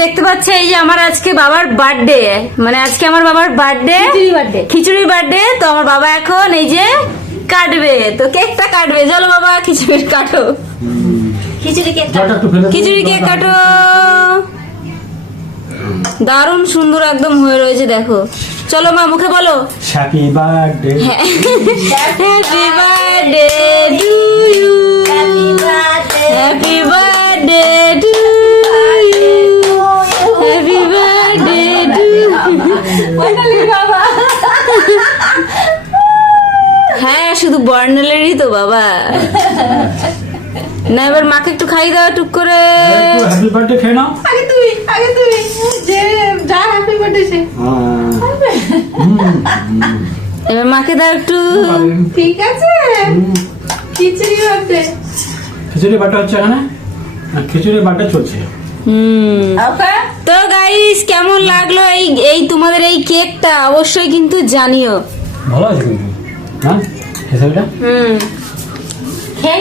দেখতে পাচ্ছে এই যে আমার আজকে বাবার বার্থডে, মানে আজকে আমার বাবার বার্থডে, খিচুড়ির বার্থডে। তো আমার বাবা এখন এই যে কাটবে, তো কেকটা কাটবে। চলো বাবা খিচুড়ি কাটো, খিচুড়ি কেক কাটো। দারুণ সুন্দর একদম হয়ে রয়েছে দেখো। চলো মা মুখে বলো happy birthday, happy birthday to you, happy birthday to you, happy birthday to. হ্যাঁ শুধু বর্ণালেরই তো বাবা। না এবার মাকে একটু খাই দাও টুক করে। হ্যাপি বার্থডে খেয়ে নাও। আগে তুই যে যা হ্যাপি বার্থডে সে। এবার মাকে দাও একটু। ঠিক আছে খিচুড়ি বার্থডে, খিচুড়ি বাটা হচ্ছে এখানে, খিচুড়ি বাটা চলছে। ওকে তো গাইস কেমন লাগলো এই তোমাদের এই কেকটা অবশ্যই কিন্তু জানিও। ভালো আছে কিন্তু, হ্যাঁ খিচুড়িটা খেয়ে